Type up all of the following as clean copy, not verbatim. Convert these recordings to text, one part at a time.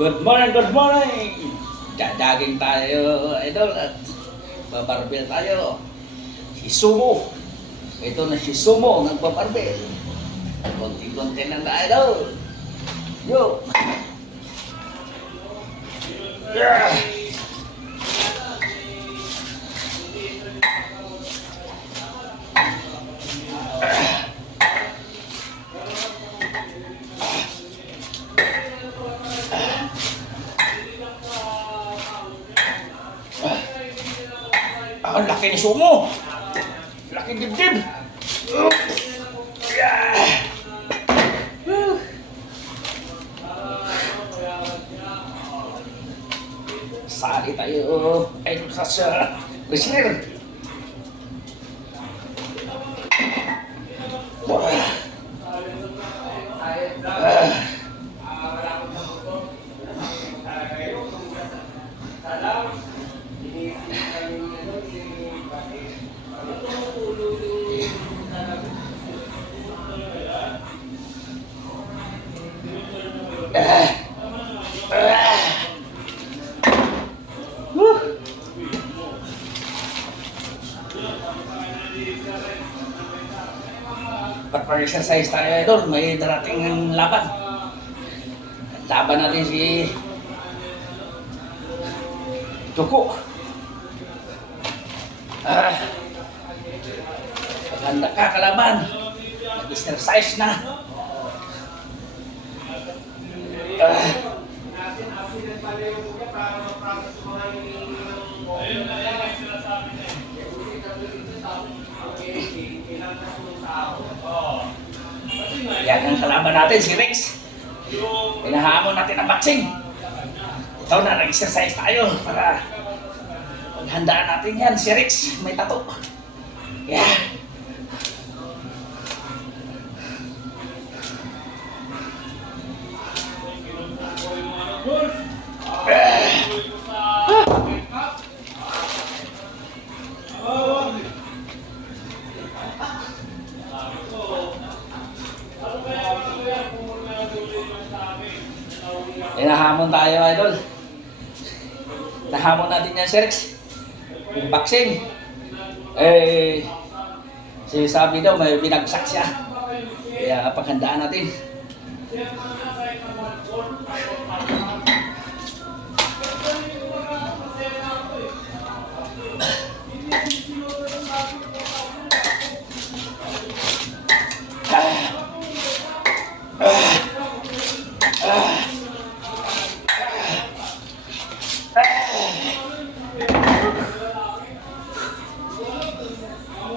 Good morning, good morning! Jajaging tayo, idol, at babarbel tayo. Si Sumo. Ito na si Sumo, nagbabarbel. Konti-konti lang tayo, idol. Yo! Yeah! Ang laki ni Sumo. Laki dibdib. Yeah. Sali tayo. Ay, sa wrestler. Pag-exercise tayo idol, may darating ng laban. Laban natin si Tuko. Maganda ka kalaban. Mag-exercise na. Yan ang kalaban natin, si Rex. Pinahamon natin ang boxing. Ito na, nag-exercise tayo para maghandaan natin yan. Si Rex, may tato. Yeah. Nahamon tayo, idol. Nahamon natin yan, Rex. Yung boxing. Eh, sabi daw, may binagsak siya. Kaya paghandaan natin.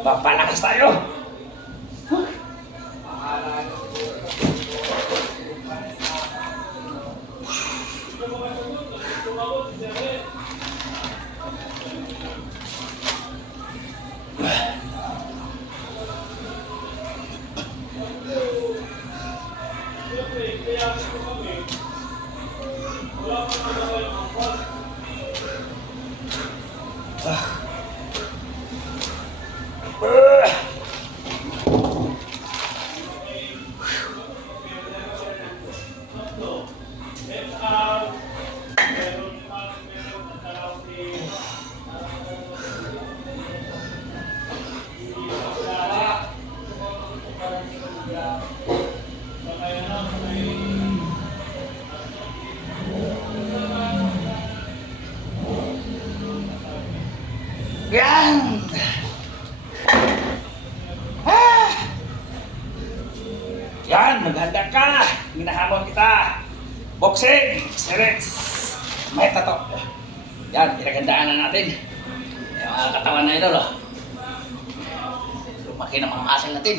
Papalakas tayo. Yan! Yan, maghanda ka! Hinahamon kita! Boxing! Rex! May tato! Yan, pinagandaan na natin. Yung mga katawan na idol, oh. Lumaki ng mga muscle natin.